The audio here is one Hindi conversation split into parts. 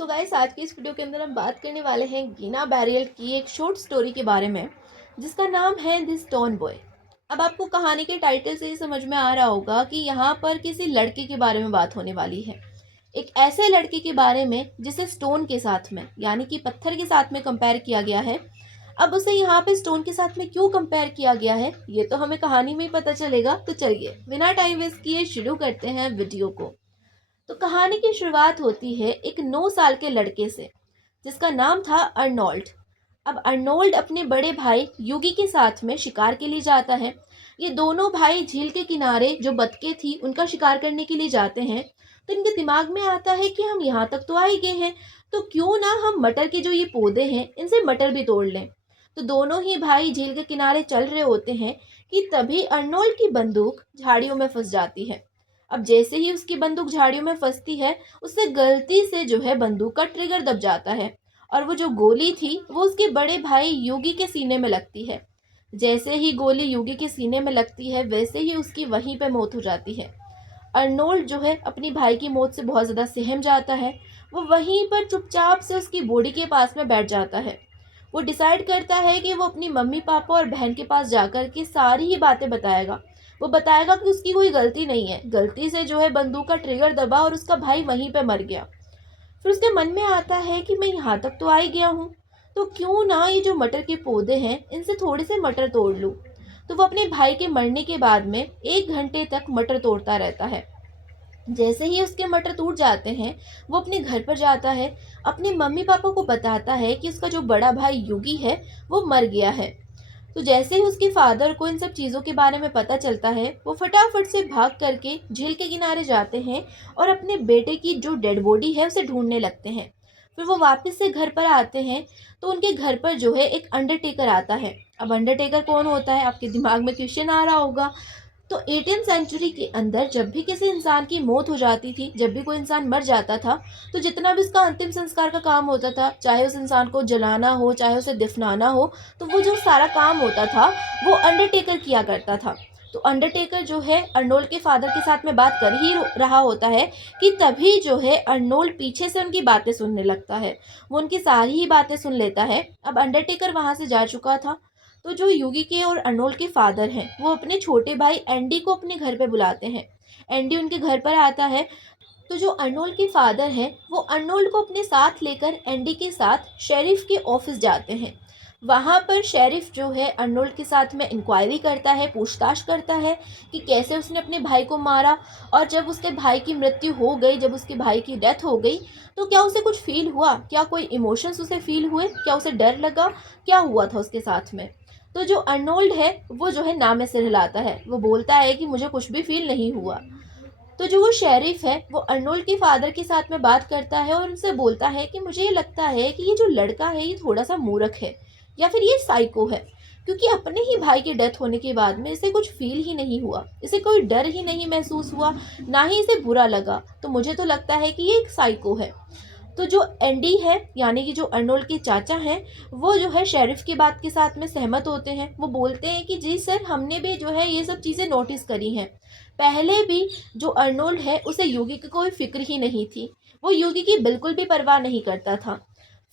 सो गाइस, आज की इस वीडियो के अंदर हम बात करने वाले हैं गीना बैरियल की एक शॉर्ट स्टोरी के बारे में, जिसका नाम है दिस स्टोन बॉय। अब आपको कहानी के टाइटल से ही समझ में आ रहा होगा कि यहाँ पर किसी लड़के के बारे में बात होने वाली है। एक ऐसे लड़के के बारे में जिसे स्टोन के साथ में, यानी कि पत्थर के साथ में कंपेयर किया गया है। अब उसे यहाँ पे स्टोन के साथ में क्यों कंपेयर किया गया है, ये तो हमें कहानी में ही पता चलेगा। तो चलिए बिना टाइम वेस्ट किए शुरू करते हैं वीडियो को। तो कहानी की शुरुआत होती है एक 9 साल के लड़के से, जिसका नाम था अर्नोल्ड। अब अर्नोल्ड अपने बड़े भाई युगी के साथ में शिकार के लिए जाता है। ये दोनों भाई झील के किनारे जो बतखें थी उनका शिकार करने के लिए जाते हैं। तो इनके दिमाग में आता है कि हम यहाँ तक तो आ ही गए हैं, तो क्यों ना हम मटर के जो ये पौधे हैं इनसे मटर भी तोड़ लें। तो दोनों ही भाई झील के किनारे चल रहे होते हैं कि तभी अर्नोल्ड की बंदूक झाड़ियों में फंस जाती है। अब जैसे ही उसकी बंदूक झाड़ियों में फंसती है, उससे गलती से जो है बंदूक का ट्रिगर दब जाता है और वो जो गोली थी वो उसके बड़े भाई योगी के सीने में लगती है। जैसे ही गोली योगी के सीने में लगती है, वैसे ही उसकी वहीं पे मौत हो जाती है। अर्नोल्ड जो है अपनी भाई की मौत से बहुत ज़्यादा सहम जाता है। वो वहीं पर चुपचाप से उसकी बॉडी के पास में बैठ जाता है। वो डिसाइड करता है कि वो अपनी मम्मी पापा और बहन के पास जाकर के सारी ही बातें बताएगा। वो बताएगा कि उसकी कोई गलती नहीं है, गलती से जो है बंदूक का ट्रिगर दबा और उसका भाई वहीं पे मर गया। फिर उसके मन में आता है कि मैं यहाँ तक तो आ ही गया हूँ, तो क्यों ना ये जो मटर के पौधे हैं इनसे थोड़े से मटर तोड़ लूँ। तो वो अपने भाई के मरने के बाद में 1 घंटे तक मटर तोड़ता रहता है। जैसे ही उसके मटर टूट जाते हैं, वो अपने घर पर जाता है। अपने मम्मी पापा को बताता है कि उसका जो बड़ा भाई युगी है वो मर गया है। तो जैसे ही उसके फादर को इन सब चीज़ों के बारे में पता चलता है, वो फटाफट से भाग करके झील के किनारे जाते हैं और अपने बेटे की जो डेड बॉडी है उसे ढूंढने लगते हैं। फिर वो वापस से घर पर आते हैं, तो उनके घर पर जो है एक अंडरटेकर आता है। अब अंडरटेकर कौन होता है, आपके दिमाग में क्वेश्चन आ रहा होगा। तो 18th सेंचुरी के अंदर जब भी किसी इंसान की मौत हो जाती थी, जब भी कोई इंसान मर जाता था, तो जितना भी उसका अंतिम संस्कार का काम होता था, चाहे उस इंसान को जलाना हो, चाहे उसे दफनाना हो, तो वो जो सारा काम होता था वो अंडरटेकर किया करता था। तो अंडरटेकर जो है अर्नोल्ड के फादर के साथ में बात कर ही रहा होता है कि तभी जो है अर्नोल्ड पीछे से उनकी बातें सुनने लगता है। वो उनकी सारी ही बातें सुन लेता है। अब अंडरटेकर वहाँ से जा चुका था। तो जो युगी के और अर्नोल्ड के फादर हैं, वो अपने छोटे भाई एंडी को अपने घर पे बुलाते हैं। एंडी उनके घर पर आता है। तो जो अर्नोल्ड के फादर हैं, वो अर्नोल्ड को अपने साथ लेकर एंडी के साथ शेरिफ के ऑफिस जाते हैं। वहाँ पर शेरिफ जो है अर्नोल्ड के साथ में इंक्वायरी करता है, पूछताछ करता है कि कैसे उसने अपने भाई को मारा। और जब उसके भाई की मृत्यु हो गई, जब उसके भाई की डेथ हो गई, तो क्या उसे कुछ फील हुआ, क्या कोई इमोशंस उसे फील हुए, क्या उसे डर लगा, क्या हुआ था उसके साथ में। तो जो अर्नोल्ड है वो जो है नाम में सिर हिलाता है। वो बोलता है कि मुझे कुछ भी फील नहीं हुआ। तो जो वो शेरिफ है वो अर्नोल्ड के फादर के साथ में बात करता है और उनसे बोलता है कि मुझे ये लगता है कि ये जो लड़का है ये थोड़ा सा मूर्ख है, या फिर ये साइको है। क्योंकि अपने ही भाई की डेथ होने के बाद में इसे कुछ फील ही नहीं हुआ, इसे कोई डर ही नहीं महसूस हुआ, ना ही इसे बुरा लगा। तो मुझे तो लगता है कि ये एक साइको है। तो जो एंडी है, यानी कि जो अर्नोल्ड के चाचा हैं, वो जो है शेरिफ की बात के साथ में सहमत होते हैं। वो बोलते हैं कि जी सर, हमने भी जो है ये सब चीज़ें नोटिस करी हैं। पहले भी जो अर्नोल्ड है उसे योगी की कोई फिक्र ही नहीं थी, वो योगी की बिल्कुल भी परवाह नहीं करता था।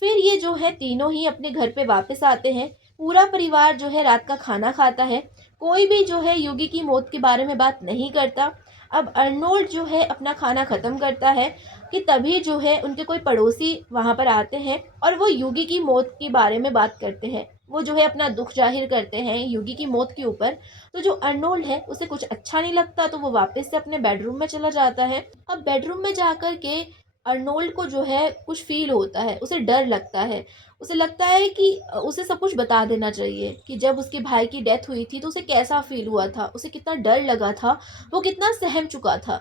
फिर ये जो है तीनों ही अपने घर पे वापस आते हैं। पूरा परिवार जो है रात का खाना खाता है। कोई भी जो है योगी की मौत के बारे में बात नहीं करता। अब अर्नोल्ड जो है अपना खाना ख़त्म करता है कि तभी जो है उनके कोई पड़ोसी वहाँ पर आते हैं और वो युगी की मौत के बारे में बात करते हैं। वो जो है अपना दुख जाहिर करते हैं युगी की मौत के ऊपर। तो जो अर्नोल्ड है उसे कुछ अच्छा नहीं लगता, तो वो वापस से अपने बेडरूम में चला जाता है। अब बेडरूम में जाकर के अर्नोल्ड को जो है कुछ फील होता है, उसे डर लगता है। उसे लगता है कि उसे सब कुछ बता देना चाहिए कि जब उसके भाई की डेथ हुई थी तो उसे कैसा फील हुआ था, उसे कितना डर लगा था, वो कितना सहम चुका था।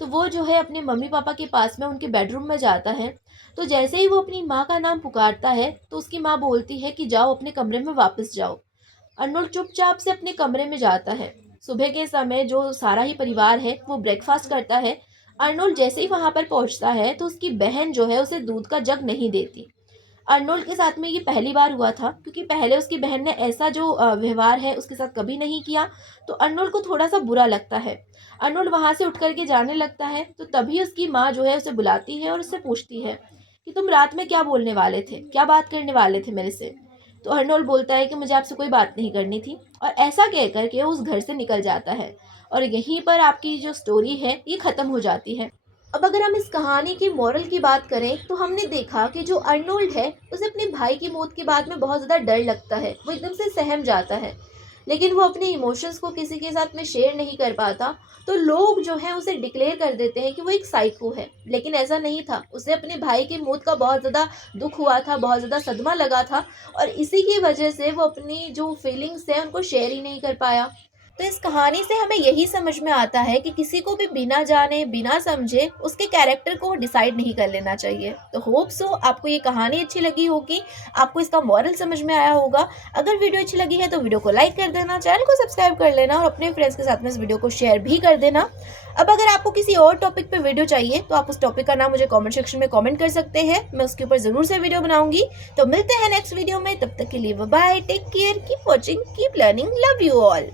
तो वो जो है अपने मम्मी पापा के पास में उनके बेडरूम में जाता है। तो जैसे ही वो अपनी माँ का नाम पुकारता है, तो उसकी माँ बोलती है कि जाओ अपने कमरे में वापस जाओ। अर्नोल्ड चुपचाप से अपने कमरे में जाता है। सुबह के समय जो सारा ही परिवार है वो ब्रेकफास्ट करता है। अर्नोल्ड जैसे ही वहां पर पहुंचता है, तो उसकी बहन जो है उसे दूध का जग नहीं देती। अर्नोल्ड के साथ में ये पहली बार हुआ था, क्योंकि पहले उसकी बहन ने ऐसा जो व्यवहार है उसके साथ कभी नहीं किया। तो अर्नोल्ड को थोड़ा सा बुरा लगता है। अर्नोल्ड वहां से उठ करके जाने लगता है, तो तभी उसकी माँ जो है उसे बुलाती है और उससे पूछती है कि तुम रात में क्या बोलने वाले थे, क्या बात करने वाले थे मेरे से? तो अर्नोल्ड बोलता है कि मुझे आपसे कोई बात नहीं करनी थी, और ऐसा कह कर के उस घर से निकल जाता है। और यहीं पर आपकी जो स्टोरी है ये ख़त्म हो जाती है। अब अगर हम इस कहानी की मोरल की बात करें तो हमने देखा कि जो अर्नोल्ड है उसे अपने भाई की मौत के बाद में बहुत ज़्यादा डर लगता है, वो एकदम से सहम जाता है, लेकिन वो अपने इमोशंस को किसी के साथ में शेयर नहीं कर पाता। तो लोग जो है उसे डिक्लेयर कर देते हैं कि वो एक साइको है, लेकिन ऐसा नहीं था। उसे अपने भाई की मौत का बहुत ज़्यादा दुख हुआ था, बहुत ज़्यादा सदमा लगा था, और इसी की वजह से वो अपनी जो फीलिंग्स है उनको शेयर ही नहीं कर पाया। तो इस कहानी से हमें यही समझ में आता है कि किसी को भी बिना जाने बिना समझे उसके कैरेक्टर को डिसाइड नहीं कर लेना चाहिए। तो होप सो आपको ये कहानी अच्छी लगी होगी, आपको इसका मॉरल समझ में आया होगा। अगर वीडियो अच्छी लगी है तो वीडियो को लाइक कर देना, चैनल को सब्सक्राइब कर लेना, और अपने फ्रेंड्स के साथ में इस वीडियो को शेयर भी कर देना। अब अगर आपको किसी और टॉपिक पे वीडियो चाहिए तो आप उस टॉपिक का नाम मुझे कमेंट सेक्शन में कमेंट कर सकते हैं, मैं उसके ऊपर ज़रूर से वीडियो बनाऊंगी। तो मिलते हैं नेक्स्ट वीडियो में, तब तक के लिए bye bye, take care, keep watching, keep learning, love you all.